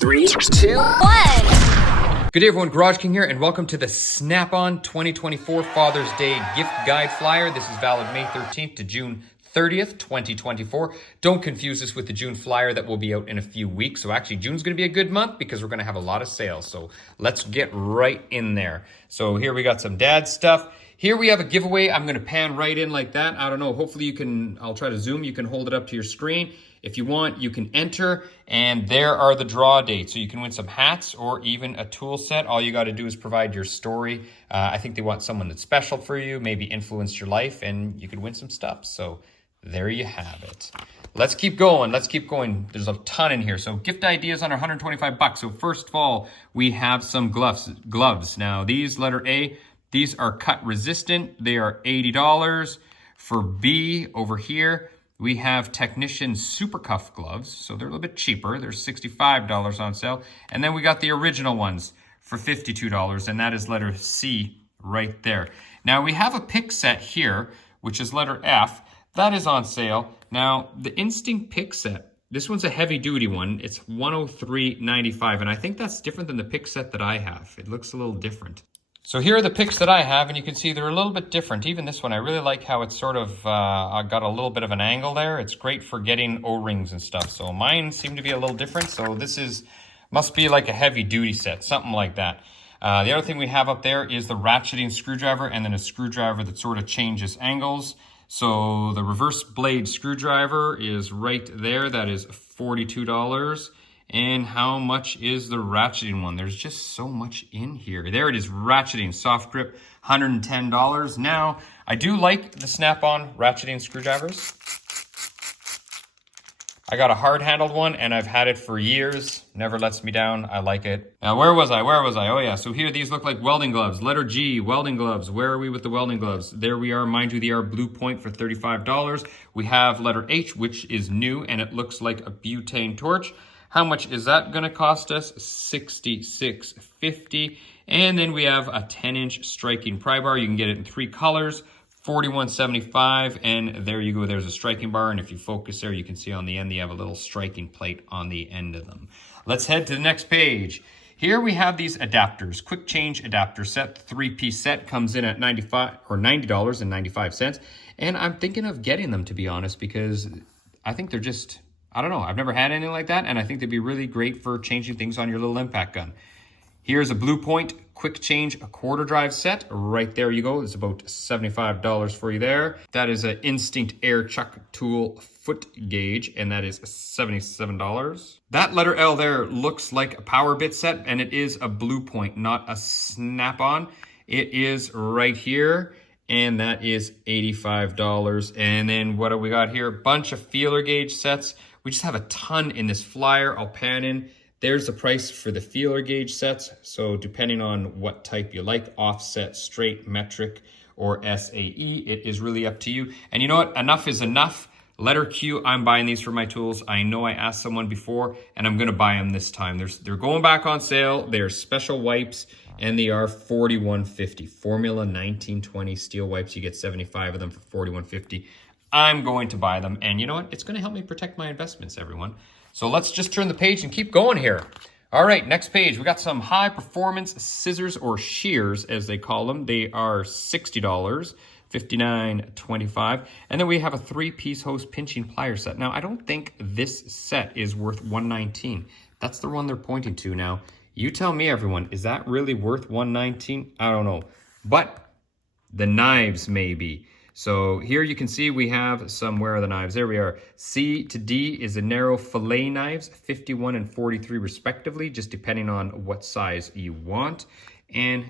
3, 2, 1. Good day everyone, GarageKing here, and welcome to the Snap-on 2024 Father's Day gift guide flyer. This is valid May 13th to June 30th, 2024. Don't confuse this with the June flyer that will be out in a few weeks. So actually, June's going to be a good month because we're going to have a lot of sales. So let's get right in there. So here we got some dad stuff. Here we have a giveaway. I'm going to pan right in like that. I don't know. Hopefully you can, I'll try to zoom. You can hold it up to your screen. If you want, you can enter, and there are the draw dates. So you can win some hats or even a tool set. All you got to do is provide your story. I think they want someone that's special for you, maybe influence your life, and you could win some stuff. So there you have it. Let's keep going. Let's keep going. There's a ton in here. So gift ideas under 125 bucks. So first of all, we have some gloves. Now these, letter A, these are cut resistant. They are $80. For B, over here, we have Technician Super Cuff gloves. So they're a little bit cheaper. They're $65 on sale. And then we got the original ones for $52. And that is letter C right there. Now we have a pick set here, which is letter F. That is on sale. Now the Instinct pick set, this one's a heavy duty one. It's $103.95. And I think that's different than the pick set that I have. It looks a little different. So here are the picks that I have, and you can see they're a little bit different. Even this one, I really like how it's sort of got a little bit of an angle there. It's great for getting O-rings and stuff. So mine seem to be a little different. So this must be like a heavy duty set, something like that. The other thing we have up there is the ratcheting screwdriver, and then a screwdriver that sort of changes angles. So the reverse blade screwdriver is right there. That is $42. And how much is the ratcheting one? There's just so much in here. There it is, ratcheting soft grip, $110. Now, I do like the Snap-on ratcheting screwdrivers. I got a hard-handled one, and I've had it for years. Never lets me down. I like it. Now, where was I? Oh, yeah. So here, these look like welding gloves. Letter G, welding gloves. Where are we with the welding gloves? There we are. Mind you, they are Blue Point for $35. We have letter H, which is new, and it looks like a butane torch. How much is that going to cost us? $66.50. And then we have a 10-inch striking pry bar. You can get it in 3 colors, $41.75. And there you go. There's a striking bar. And if you focus there, you can see on the end, they have a little striking plate on the end of them. Let's head to the next page. Here we have these adapters, quick change adapter set. The 3-piece set comes in at $90.95. And I'm thinking of getting them, to be honest, because I think they're just, I don't know. I've never had anything like that, and I think they'd be really great for changing things on your little impact gun. Here's a Blue Point quick change, a quarter drive set. Right there you go. It's about $75 for you there. That is an Instinct Air Chuck Tool foot gauge, and that is $77. That letter L there looks like a power bit set, and it is a Blue Point, not a Snap-on. It is right here. And that is $85. And then what do we got here? A bunch of feeler gauge sets. We just have a ton in this flyer. I'll pan in. There's the price for the feeler gauge sets. So depending on what type you like, offset, straight, metric, or SAE, it is really up to you. And you know what? Enough is enough. Letter Q, I'm buying these for my tools. I know I asked someone before, and I'm going to buy them this time. They're going back on sale. They're special wipes, and they are $41.50. Formula 1920 steel wipes. You get 75 of them for $41.50. I'm going to buy them, and you know what? It's going to help me protect my investments, everyone. So let's just turn the page and keep going here. All right, next page. We got some high-performance scissors, or shears, as they call them. They are $60. $59.25. And then we have a 3-piece hose pinching plier set. Now, I don't think this set is worth $119. That's the one they're pointing to now. You tell me, everyone, is that really worth $119? I don't know. But the knives may be. So here you can see we have some, where are the knives? There we are. C to D is the narrow fillet knives, 51 and 43 respectively, just depending on what size you want. And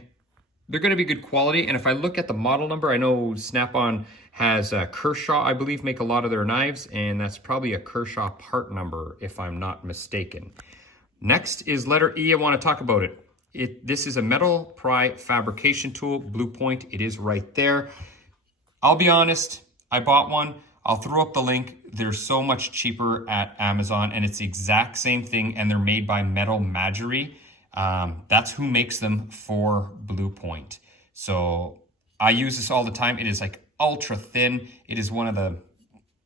they're going to be good quality, and if I look at the model number, I know Snap-on has Kershaw, I believe, make a lot of their knives, and that's probably a Kershaw part number, if I'm not mistaken. Next is letter E. I want to talk about it. This is a metal pry fabrication tool, Blue Point. It is right there. I'll be honest, I bought one. I'll throw up the link. They're so much cheaper at Amazon, and it's the exact same thing, and they're made by Metal Magerie. That's who makes them for Blue Point. So I use this all the time. It is like ultra thin. It is one of the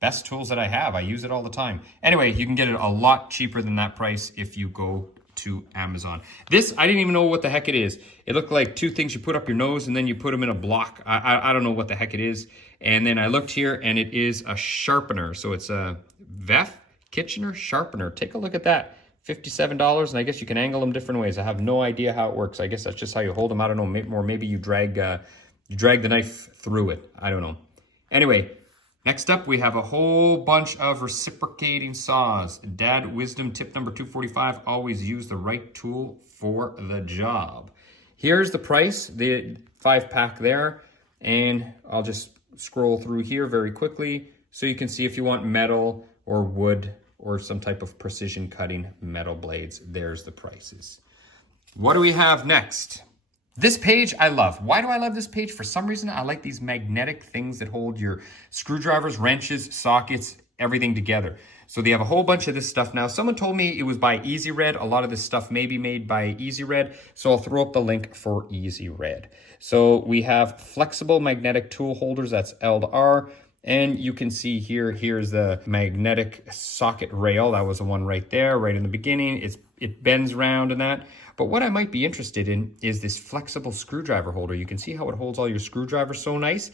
best tools that I have. I use it all the time. Anyway, you can get it a lot cheaper than that price if you go to Amazon. This, I didn't even know what the heck it is. It looked like two things you put up your nose and then you put them in a block. I don't know what the heck it is. And then I looked here and it is a sharpener. So it's a VEF Kitchener sharpener. Take a look at that. $57, and I guess you can angle them different ways. I have no idea how it works. I guess that's just how you hold them. I don't know, or maybe you drag the knife through it. I don't know. Anyway, next up we have a whole bunch of reciprocating saws. Dad wisdom tip number 245, always use the right tool for the job. Here's the price, the 5-pack there, and I'll just scroll through here very quickly so you can see if you want metal or wood or some type of precision cutting metal blades. There's the prices. What do we have next? This page I love. Why do I love this page? For some reason, I like these magnetic things that hold your screwdrivers, wrenches, sockets, everything together. So they have a whole bunch of this stuff now. Someone told me it was by Easy Red. A lot of this stuff may be made by Easy Red. So I'll throw up the link for Easy Red. So we have flexible magnetic tool holders. That's L to R. And you can see here, here's the magnetic socket rail. That was the one right there, right in the beginning. It bends around and that. But what I might be interested in is this flexible screwdriver holder. You can see how it holds all your screwdrivers so nice,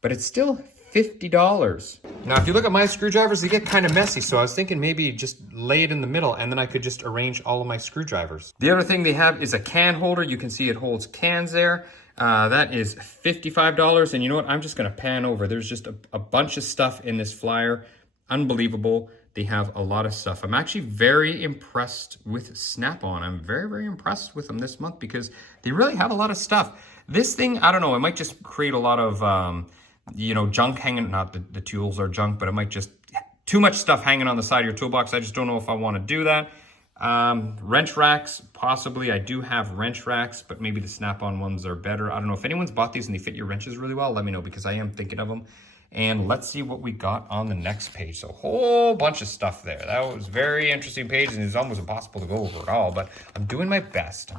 but it's still $50. Now, if you look at my screwdrivers, they get kind of messy. So I was thinking maybe just lay it in the middle and then I could just arrange all of my screwdrivers. The other thing they have is a can holder. You can see it holds cans there. That is $55. And you know what? I'm just going to pan over. There's just a bunch of stuff in this flyer. Unbelievable. They have a lot of stuff. I'm actually very impressed with Snap-on. I'm very, very impressed with them this month because they really have a lot of stuff. This thing, I don't know, it might just create a lot of, junk hanging. Not that the tools are junk, but it might just, too much stuff hanging on the side of your toolbox. I just don't know if I want to do that. Wrench racks, possibly. I do have wrench racks, but maybe the Snap-on ones are better. I don't know. If anyone's bought these and they fit your wrenches really well, let me know because I am thinking of them. And let's see what we got on the next page. So a whole bunch of stuff there. That was a very interesting page and it's almost impossible to go over it all, but I'm doing my best.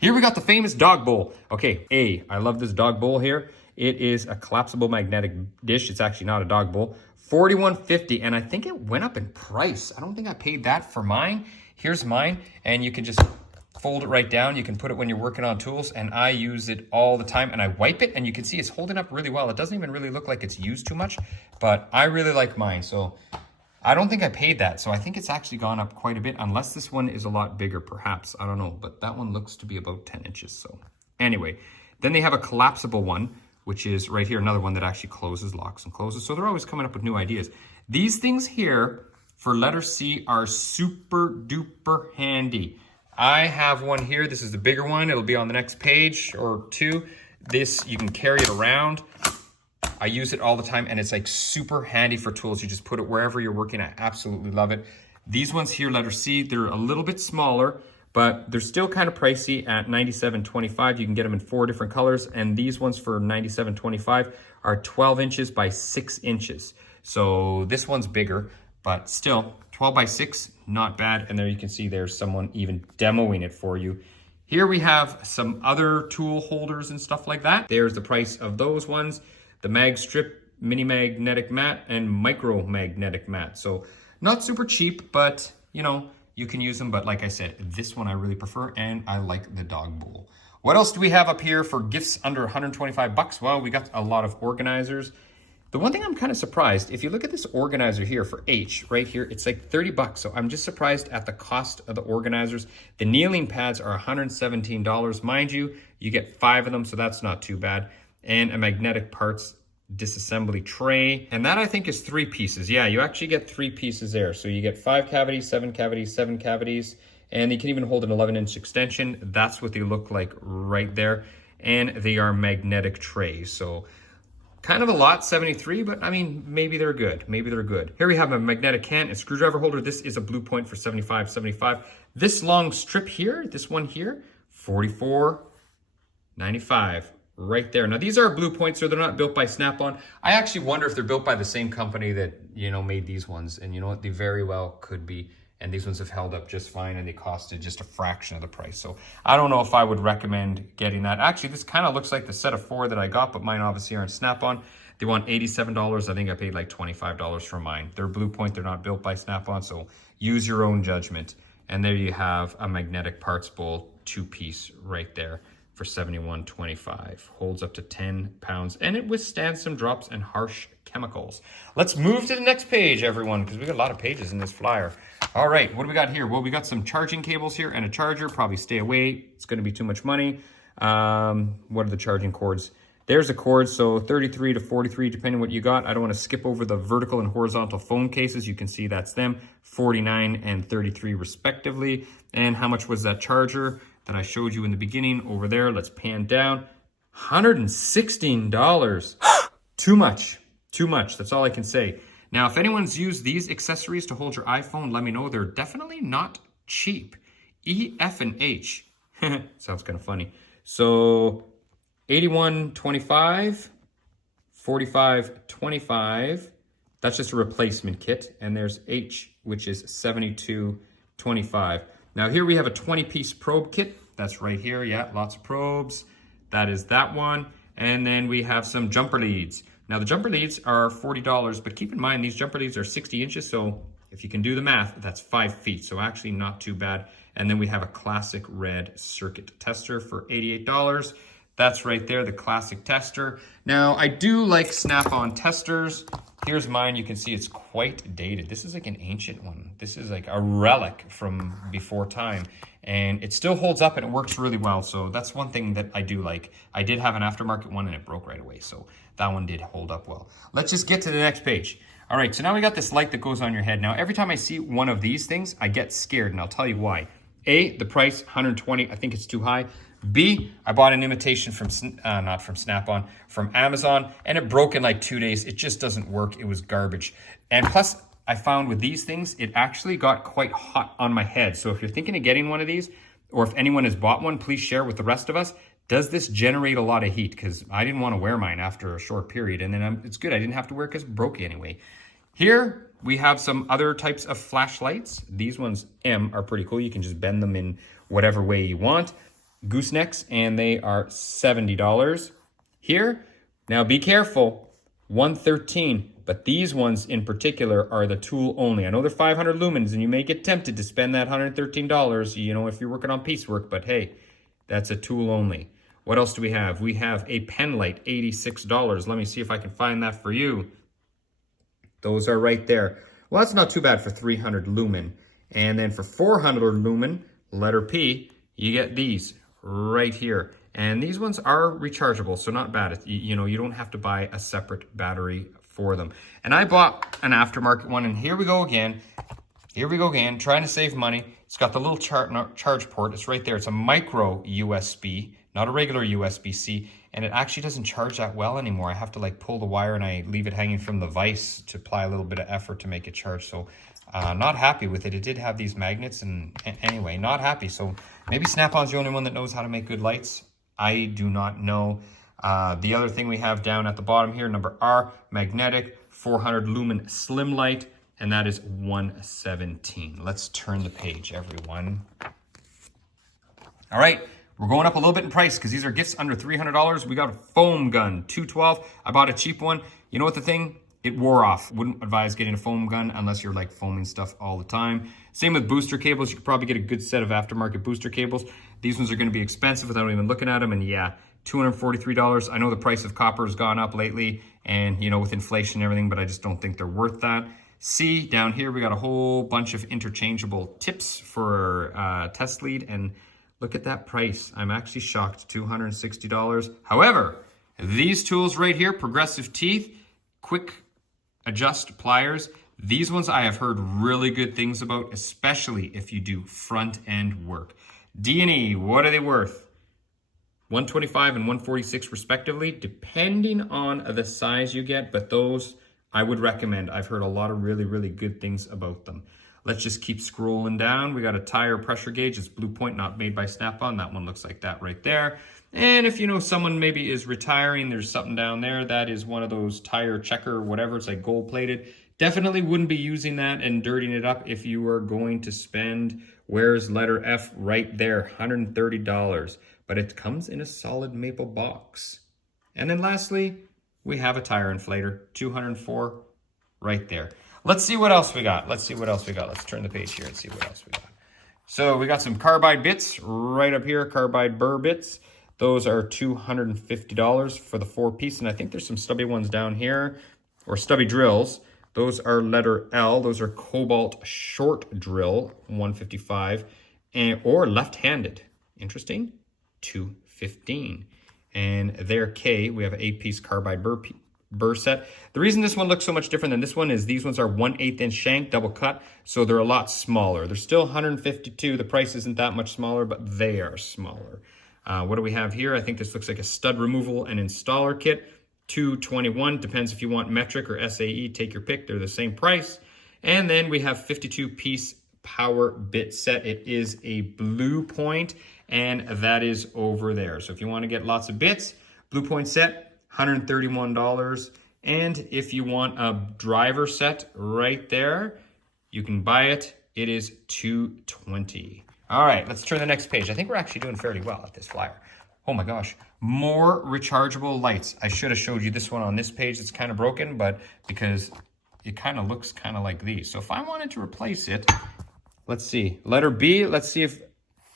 Here we got the famous dog bowl. Okay, I love this dog bowl here. It is a collapsible magnetic dish. It's actually not a dog bowl. $41.50, and I think it went up in price. I don't think I paid that for mine. Here's mine, and you can just fold it right down. You can put it when you're working on tools, and I use it all the time, and I wipe it, and you can see it's holding up really well. It doesn't even really look like it's used too much, but I really like mine, so I don't think I paid that, so I think it's actually gone up quite a bit, unless this one is a lot bigger, perhaps. I don't know, but that one looks to be about 10 inches, so anyway. Then they have a collapsible one, which is right here, another one that actually closes, locks and closes. So they're always coming up with new ideas. These things here for letter C are super duper handy. I have one here. This is the bigger one. It'll be on the next page or two. This, you can carry it around. I use it all the time and it's like super handy for tools. You just put it wherever you're working. I absolutely love it. These ones here, letter C, they're a little bit smaller, but they're still kind of pricey at $97.25. You can get them in 4 different colors, and these ones for $97.25 are 12 inches by 6 inches. So this one's bigger, but still 12 by 6, not bad. And there you can see there's someone even demoing it for you. Here we have some other tool holders and stuff like that. There's the price of those ones. The mag strip, mini magnetic mat, and micro magnetic mat. So not super cheap, but you know, you can use them, but like I said, this one I really prefer, and I like the dog bowl. What else do we have up here for gifts under 125 bucks? Well, we got a lot of organizers. The one thing I'm kind of surprised, if you look at this organizer here for H, right here, it's like 30 bucks. So I'm just surprised at the cost of the organizers. The kneeling pads are $117. Mind you, you get 5 of them, so that's not too bad. And a magnetic parts disassembly tray, and that I think is 3 pieces. Yeah, you actually get 3 pieces there. So you get 5 cavities, 7 cavities, 7 cavities, and you can even hold an 11-inch extension. That's what they look like right there. And they are magnetic trays. So kind of a lot, 73, but I mean, maybe they're good. Maybe they're good. Here we have a magnetic can and screwdriver holder. This is a Blue Point for $75.75. This long strip here, this one here, $44.95. Right there. Now these are Blue Points, so they're not built by Snap-on. I actually wonder if they're built by the same company that, you know, made these ones. And you know what? They very well could be. And these ones have held up just fine, and they costed just a fraction of the price. So I don't know if I would recommend getting that. Actually, this kind of looks like the set of 4 that I got, but mine obviously aren't Snap-on. They want $87. I think I paid like $25 for mine. They're Blue Point. They're not built by Snap-on, so use your own judgment. And there you have a magnetic parts bowl, 2-piece right there for $71.25. Holds up to 10 pounds and it withstands some drops and harsh chemicals. Let's move to the next page, everyone, because we got a lot of pages in this flyer. All right, what do we got here? Well, we got some charging cables here and a charger. Probably stay away. It's going to be too much money. What are the charging cords? There's a cord, so 33 to 43, depending on what you got. I don't want to skip over the vertical and horizontal phone cases. You can see that's them, 49 and 33 respectively. And how much was that charger that I showed you in the beginning over there? Let's pan down. $116. Too much. Too much. That's all I can say. Now, if anyone's used these accessories to hold your iPhone, let me know. They're definitely not cheap. E, F, and H. Sounds kind of funny. So $81.25, $45.25. That's just a replacement kit. And there's H, which is $72.25. Now here we have a 20-piece probe kit. That's right here. Yeah, lots of probes. That is that one. And then we have some jumper leads. Now the jumper leads are $40, but keep in mind these jumper leads are 60 inches. So if you can do the math, that's 5 feet. So actually not too bad. And then we have a classic red circuit tester for $88. That's right there, the classic tester. Now, I do like snap-on testers. Here's mine. You can see it's quite dated. This is like an ancient one. This is like a relic from before time. And it still holds up and it works really well. So that's one thing that I do like. I did have an aftermarket one and it broke right away. So that one did hold up well. Let's just get to the next page. All right, so now we got this light that goes on your head. Now, every time I see one of these things, I get scared, and I'll tell you why. A, the price, $120, I think it's too high. B, I bought an imitation from, not from Snap-on, from Amazon, and it broke in like 2 days. It just doesn't work. It was garbage. And plus, I found with these things, it actually got quite hot on my head. So if you're thinking of getting one of these, or if anyone has bought one, please share with the rest of us. Does this generate a lot of heat? Because I didn't want to wear mine after a short period, and then it's good. I didn't have to wear it because it broke anyway. Here, we have some other types of flashlights. These ones, M, are pretty cool. You can just bend them in whatever way you want. Goosenecks, and they are $70. Here, now be careful, $113, but these ones in particular are the tool only. I know they're 500 lumens, and you may get tempted to spend that $113, you know, if you're working on piecework, but hey, that's a tool only. What else do we have? We have a pen light, $86. Let me see if I can find that for you. Those are right there. Well, that's not too bad for 300 lumen. And then for 400 lumen, letter P, you get these right here. And these ones are rechargeable, so not bad. You know, you don't have to buy a separate battery for them. And I bought an aftermarket one, and here we go again. Here we go again, trying to save money. It's got the little charge port. It's right there. It's a micro USB, not a regular USB-C. And it actually doesn't charge that well anymore. I have to like pull the wire and I leave it hanging from the vise to apply a little bit of effort to make it charge. So not happy with it. It did have these magnets, and anyway, not happy. So maybe Snap-on's the only one that knows how to make good lights. I do not know. The other thing we have down at the bottom here, number R, magnetic, 400 lumen slim light, and that is $117. Let's turn the page, everyone. All right. We're going up a little bit in price because these are gifts under $300. We got a foam gun, $212. I bought a cheap one. You know what the thing? It wore off. Wouldn't advise getting a foam gun unless you're like foaming stuff all the time. Same with booster cables. You could probably get a good set of aftermarket booster cables. These ones are going to be expensive without even looking at them. And yeah, $243. I know the price of copper has gone up lately and, you know, with inflation and everything, but I just don't think they're worth that. C, down here, we got a whole bunch of interchangeable tips for test lead, and look at that price. I'm actually shocked, $260. However, these tools right here, progressive teeth, quick adjust pliers, these ones I have heard really good things about, especially if you do front end work. D&E, what are they worth? $125 and $146 respectively, depending on the size you get, but those I would recommend. I've heard a lot of really, really good things about them. Let's just keep scrolling down. We got a tire pressure gauge. It's Blue Point, not made by Snap-on. That one looks like that right there. And if you know someone maybe is retiring, there's something down there. That is one of those tire checker or whatever. It's like gold plated. Definitely wouldn't be using that and dirtying it up if you were going to spend, where's letter F right there, $130. But it comes in a solid maple box. And then lastly, we have a tire inflator, $204 right there. Let's see what else we got. Let's see what else we got. Let's turn the page here and see what else we got. So we got some carbide bits right up here, carbide burr bits. Those are $250 for the 4-piece, and I think there's some stubby ones down here, or stubby drills. Those are letter L. Those are cobalt short drill, $155, or left-handed. Interesting, $215. And there K, we have an 8-piece carbide burr set. The reason this one looks so much different than this one is these ones are 1/8 inch shank, double cut, so they're a lot smaller. They're still 152. The price isn't that much smaller, but they are smaller. What do we have here? I think this looks like a stud removal and installer kit. $221, depends if you want metric or SAE, take your pick. They're the same price. And then we have 52-piece power bit set. It is a Blue Point, and that is over there. So if you want to get lots of bits, Blue Point set, $131. And if you want a driver set right there, you can buy it. It is $220. All right, let's turn to the next page. I think we're actually doing fairly well at this flyer. Oh my gosh, more rechargeable lights. I should have showed you this one on this page. It's kind of broken, but because it kind of looks kind of like these. So if I wanted to replace it, let's see. Letter B, let's see if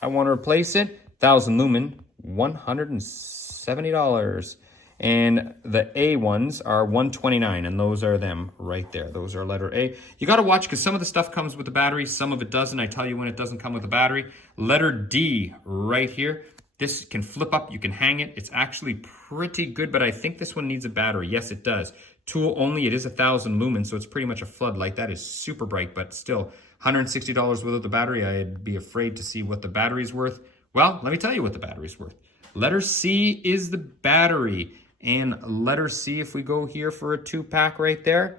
I want to replace it. 1,000 lumen, $170. And the A ones are $129, and those are them right there. Those are letter A. You got to watch because some of the stuff comes with the battery, some of it doesn't. I tell you when it doesn't come with the battery. Letter D right here. This can flip up, you can hang it. It's actually pretty good, but I think this one needs a battery. Yes, it does. Tool only, it is 1,000 lumens, so it's pretty much a floodlight. That is super bright, but still, $160 without the battery. I'd be afraid to see what the battery's worth. Well, let me tell you what the battery's worth. Letter C is the battery. And letter C, if we go here for a 2-pack right there,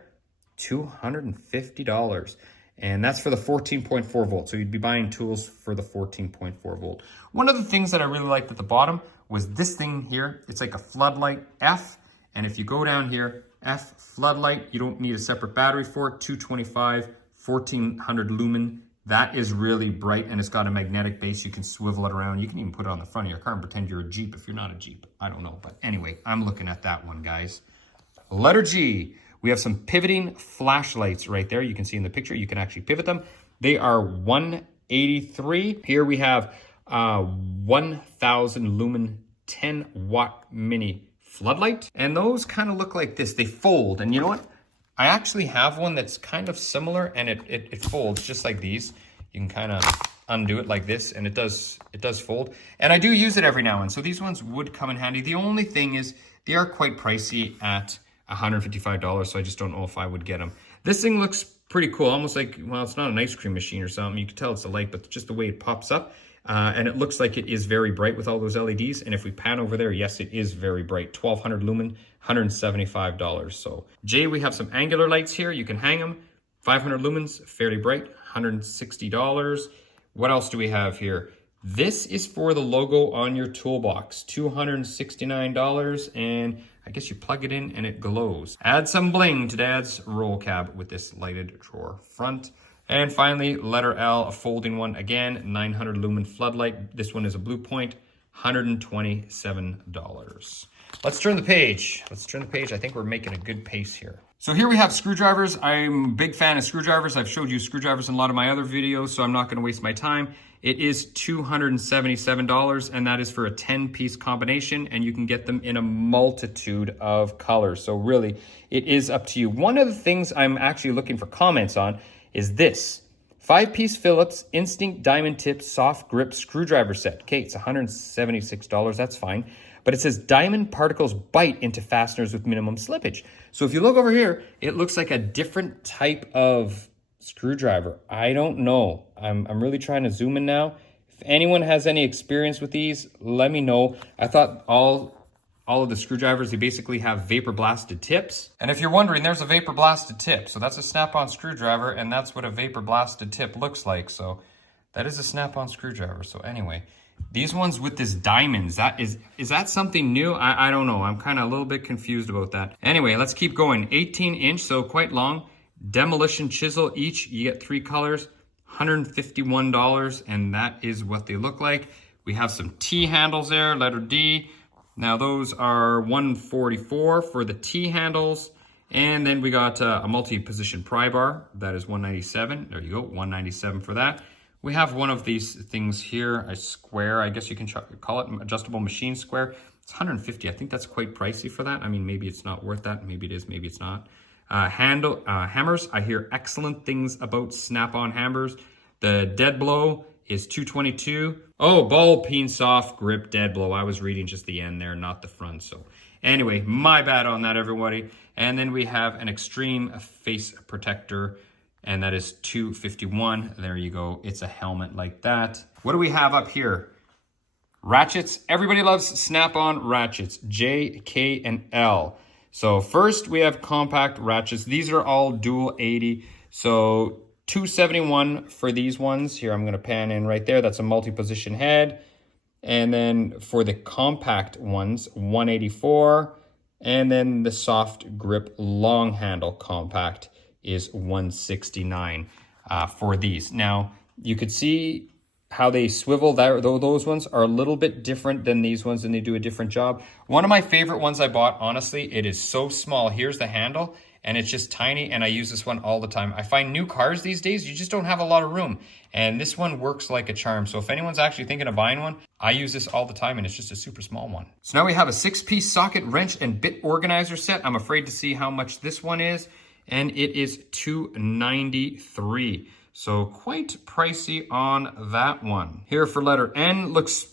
$250. And that's for the 14.4 volt. So you'd be buying tools for the 14.4 volt. One of the things that I really liked at the bottom was this thing here. It's like a floodlight F. And if you go down here, F floodlight, you don't need a separate battery for it. 225, 1400 lumen. That is really bright, and it's got a magnetic base. You can swivel it around. You can even put it on the front of your car and pretend you're a Jeep if you're not a Jeep. I don't know, but anyway, I'm looking at that one, guys. Letter G, we have some pivoting flashlights right there. You can see in the picture, you can actually pivot them. They are $183. Here we have 1,000 lumen, 10 watt mini floodlight. And those kind of look like this. They fold, and you know what? I actually have one that's kind of similar, and it folds just like these. You can kind of undo it like this, and it does fold. And I do use it every now and then, so these ones would come in handy. The only thing is they are quite pricey at $155, so I just don't know if I would get them. This thing looks pretty cool, almost like, well, it's not an ice cream machine or something. You can tell it's a light, but just the way it pops up. And it looks like it is very bright with all those LEDs. And if we pan over there, yes, it is very bright. 1,200 lumen, $175. So J, we have some angular lights here. You can hang them. 500 lumens, fairly bright, $160. What else do we have here? This is for the logo on your toolbox, $269. And I guess you plug it in and it glows. Add some bling to Dad's roll cab with this lighted drawer front. And finally, letter L, a folding one. Again, 900 lumen floodlight. This one is a Blue Point, $127. Let's turn the page. I think we're making a good pace here. So here we have screwdrivers. I'm a big fan of screwdrivers. I've showed you screwdrivers in a lot of my other videos, so I'm not going to waste my time. It is $277, and that is for a 10-piece combination, and you can get them in a multitude of colors. So really, it is up to you. One of the things I'm actually looking for comments on is this 5-piece Phillips Instinct Diamond Tip Soft Grip Screwdriver Set. Okay, it's $176, that's fine. But it says diamond particles bite into fasteners with minimum slippage. So if you look over here, it looks like a different type of screwdriver. I don't know. I'm really trying to zoom in now. If anyone has any experience with these, let me know. I thought all of the screwdrivers, they basically have vapor blasted tips. And if you're wondering, there's a vapor blasted tip. So that's a snap-on screwdriver, and that's what a vapor blasted tip looks like. So that is a snap-on screwdriver. So anyway, these ones with this diamonds, is that something new? I don't know. I'm kind of a little bit confused about that. Anyway, let's keep going. 18-inch, so quite long. Demolition chisel each. You get 3 colors, $151, and that is what they look like. We have some T-handles there, letter D. Now those are $144 for the T-handles. And then we got a multi-position pry bar. That is $197. There you go, $197 for that. We have one of these things here, a square. I guess you can call it an adjustable machine square. It's 150. I think that's quite pricey for that. I mean, maybe it's not worth that. Maybe it is, maybe it's not. Hammers. I hear excellent things about snap-on hammers. The dead blow is $222. Oh, ball peen soft grip dead blow. I was reading just the end there, not the front. So anyway, my bad on that, everybody. And then we have an extreme face protector, and that is $251. There you go. It's a helmet like that. What do we have up here? Ratchets. Everybody loves snap-on ratchets, J, K, and L. So first we have compact ratchets. These are all dual 80. So $271 for these ones. Here, I'm gonna pan in right there. That's a multi-position head. And then for the compact ones, $184. And then the soft grip long handle compact is $169 for these. Now, you could see how they swivel. Those ones are a little bit different than these ones, and they do a different job. One of my favorite ones I bought, honestly, it is so small. Here's the handle, and it's just tiny, and I use this one all the time. I find new cars these days, you just don't have a lot of room, and this one works like a charm. So if anyone's actually thinking of buying one, I use this all the time, and it's just a super small one. So now we have a 6-piece socket, wrench, and bit organizer set. I'm afraid to see how much this one is, and it is $293. So quite pricey on that one. Here for letter N, looks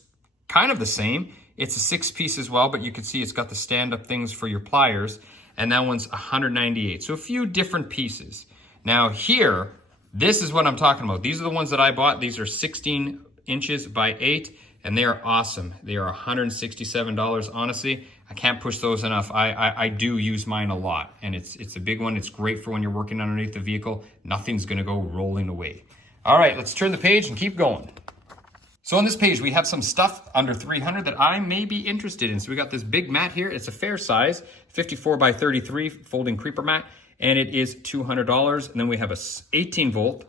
kind of the same. It's a 6-piece as well, but you can see it's got the stand-up things for your pliers, and that one's $198. So a few different pieces. Now here, this is what I'm talking about. These are the ones that I bought. These are 16 inches by 8, and they are awesome. They are $167. Honestly, I can't push those enough. I do use mine a lot, and it's a big one. It's great for when you're working underneath the vehicle. Nothing's gonna go rolling away. All right, let's turn the page and keep going. So on this page, we have some stuff under 300 that I may be interested in. So we got this big mat here. It's a fair size, 54 by 33 folding creeper mat, and it is $200. And then we have a 18 volt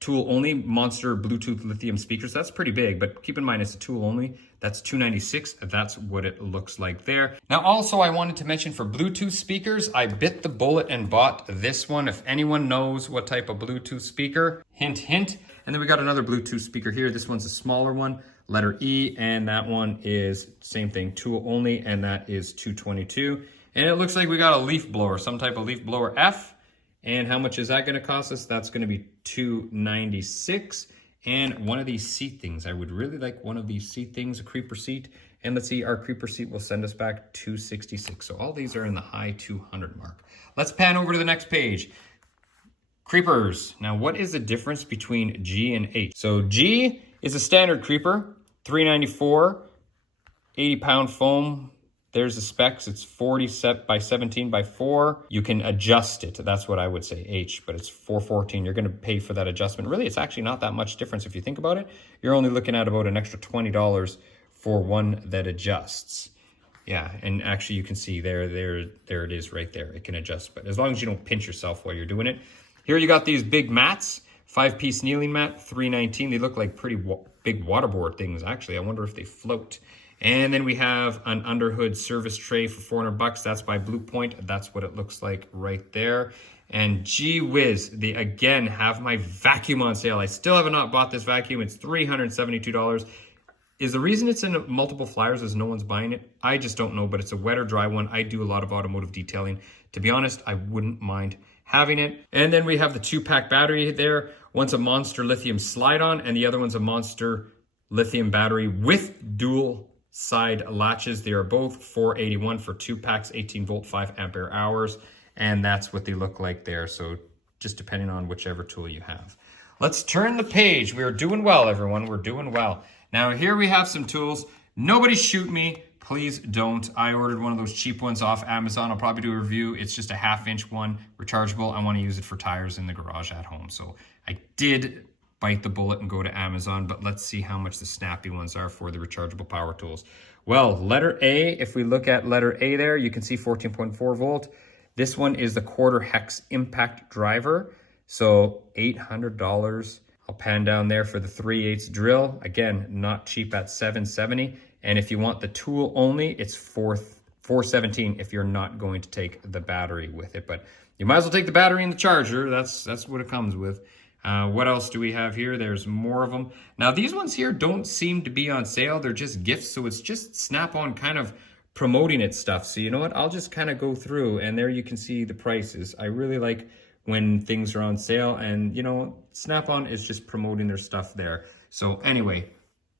tool only monster Bluetooth lithium speakers. That's pretty big, but keep in mind it's a tool only. That's $296. That's what it looks like there. Now also I wanted to mention for Bluetooth speakers, I bit the bullet and bought this one. If anyone knows what type of Bluetooth speaker, hint, hint. And then we got another Bluetooth speaker here. This one's a smaller one, letter E, and that one is same thing, tool only, and that is $222. And it looks like we got a leaf blower, some type of leaf blower F. And how much is that gonna cost us? That's gonna be $296. And one of these seat things, I would really like one of these seat things, a creeper seat. And let's see, our creeper seat will send us back $266. So all these are in the high 200 mark. Let's pan over to the next page. Creepers. Now, what is the difference between G and H? So G is a standard creeper, $394, 80-pound foam. There's the specs. It's 40 by 17 by 4. You can adjust it. That's what I would say, H, but it's 414. You're going to pay for that adjustment. Really, it's actually not that much difference if you think about it. You're only looking at about an extra $20 for one that adjusts. Yeah, and actually you can see there it is right there. It can adjust, but as long as you don't pinch yourself while you're doing it. Here you got these big mats, 5-piece kneeling mat, $319. They look like pretty big waterboard things, actually. I wonder if they float. And then we have an underhood service tray for $400. That's by Blue Point. That's what it looks like right there. And gee whiz, they again have my vacuum on sale. I still have not bought this vacuum. It's $372. Is the reason it's in multiple flyers is no one's buying it? I just don't know, but it's a wet or dry one. I do a lot of automotive detailing. To be honest, I wouldn't mind having it. And then we have the 2-pack battery there. One's a Monster lithium slide-on, and the other one's a Monster lithium battery with dual side latches. They are both $481 for 2 packs, 18 volt, 5 ampere hours. And that's what they look like there. So just depending on whichever tool you have. Let's turn the page. We are doing well, everyone. We're doing well. Now here we have some tools. Nobody shoot me. Please don't. I ordered one of those cheap ones off Amazon. I'll probably do a review. It's just a 1/2-inch one, rechargeable. I want to use it for tires in the garage at home. So I did bite the bullet and go to Amazon, but let's see how much the snappy ones are for the rechargeable power tools. Well, letter A, if we look at letter A there, you can see 14.4 volt. This one is the 1/4 hex impact driver. So $800. I'll pan down there for the 3/8 drill. Again, not cheap at $770. And if you want the tool only, it's $417 if you're not going to take the battery with it. But you might as well take the battery and the charger. That's what it comes with. What else do we have here? There's more of them. Now these ones here don't seem to be on sale. They're just gifts, so it's just Snap-on kind of promoting its stuff. So you know what? I'll just kind of go through, and there you can see the prices. I really like when things are on sale, and you know, Snap-on is just promoting their stuff there. So anyway,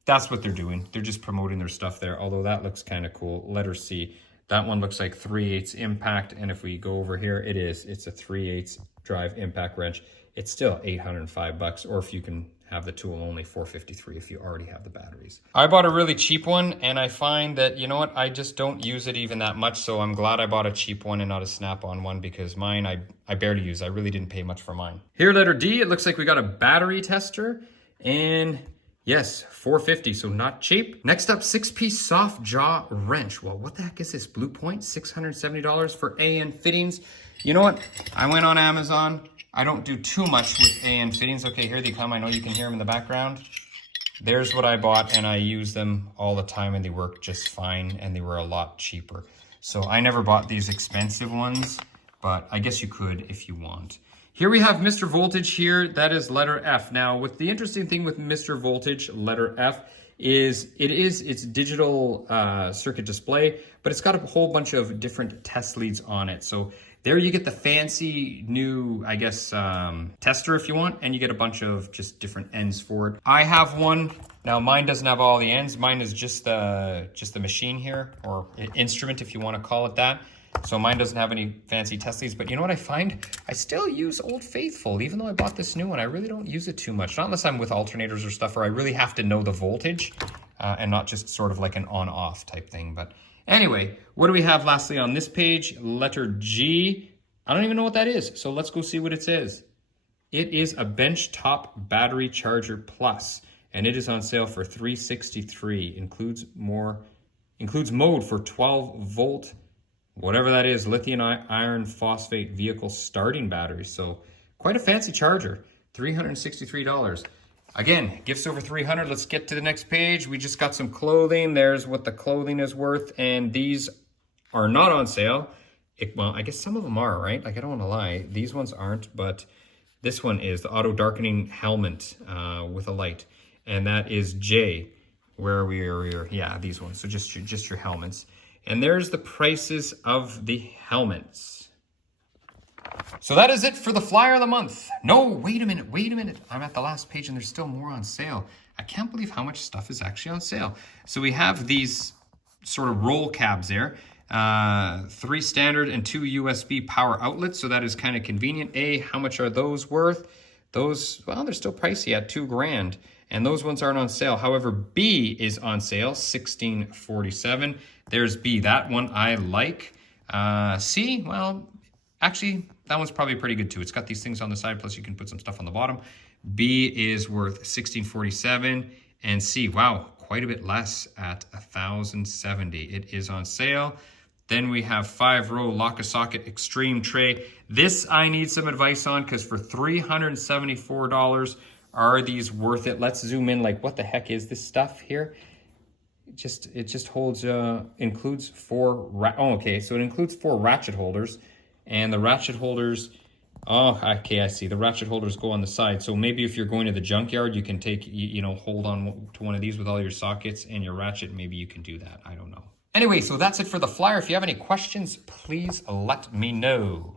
that's what they're doing. They're just promoting their stuff there, although that looks kind of cool. Letter C. That one looks like 3/8 impact, and if we go over here, it's a 3/8 drive impact wrench. It's still 805 bucks, or if you can have the tool, only 453 if you already have the batteries. I bought a really cheap one, and I find that, you know what, I just don't use it even that much, so I'm glad I bought a cheap one and not a Snap-on one, because mine I barely use. I really didn't pay much for mine. Here, letter D, it looks like we got a battery tester, and yes, 450, so not cheap. Next up, 6-piece soft jaw wrench. Well, what the heck is this? Blue Point, $670 for AN fittings. You know what? I went on Amazon. I don't do too much with AN fittings. Okay, here they come. I know you can hear them in the background. There's what I bought, and I use them all the time, and they work just fine, and they were a lot cheaper. So I never bought these expensive ones, but I guess you could if you want. Here we have Mr. Voltage here. That is letter F. Now, what the interesting thing with Mr. Voltage, letter F, is it's digital circuit display, but it's got a whole bunch of different test leads on it. So there you get the fancy new, I guess, tester if you want, and you get a bunch of just different ends for it. I have one. Now mine doesn't have all the ends. Mine is just the machine here, or instrument if you want to call it that. So mine doesn't have any fancy test leads, but you know what I find? I still use Old Faithful, even though I bought this new one. I really don't use it too much, not unless I'm with alternators or stuff, or I really have to know the voltage and not just sort of like an on-off type thing. But anyway, what do we have lastly on this page? Letter G. I don't even know what that is, so let's go see what it says. It is a benchtop battery charger plus, and it is on sale for $363. Includes mode for 12-volt, whatever that is, lithium iron phosphate vehicle starting battery. So quite a fancy charger, $363. Again, gifts over $300. Let's get to the next page. We just got some clothing. There's what the clothing is worth, and these are not on sale. Well, I guess some of them are, right? Like, I don't want to lie. These ones aren't, but this one is the auto darkening helmet with a light, and that is J. Where we are, yeah, these ones. So just your helmets. And there's the prices of the helmets. So that is it for the flyer of the month. No, wait a minute. I'm at the last page and there's still more on sale. I can't believe how much stuff is actually on sale. So we have these sort of roll cabs there. 3 standard and 2 USB power outlets. So that is kind of convenient. How much are those worth? Those, well, they're still pricey at $2,000. And those ones aren't on sale. However, B is on sale, $1647. There's B. That one I like. C, well, actually, that one's probably pretty good too. It's got these things on the side, plus you can put some stuff on the bottom. B is worth $1647. And C, wow, quite a bit less at $1,070. It is on sale. Then we have 5-row lock-a-socket extreme tray. This I need some advice on, because for $374, are these worth it? Let's zoom in. Like, what the heck is this stuff here? It just holds, includes 4, okay, so it includes 4 ratchet holders, and the ratchet holders, oh, okay, I see. The ratchet holders go on the side, so maybe if you're going to the junkyard, you can take, you know, hold on to one of these with all your sockets and your ratchet. Maybe you can do that. I don't know. Anyway, so that's it for the flyer. If you have any questions, please let me know.